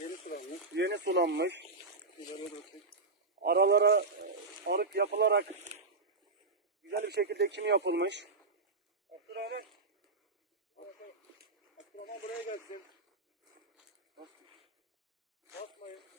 Yeni sulanmış. Yeni sulanmış. İleriye dökecek. Aralara arık yapılarak güzel bir şekilde ekim yapılmış. Abdurrahman. Abdurrahman buraya gelsin. Basmayın.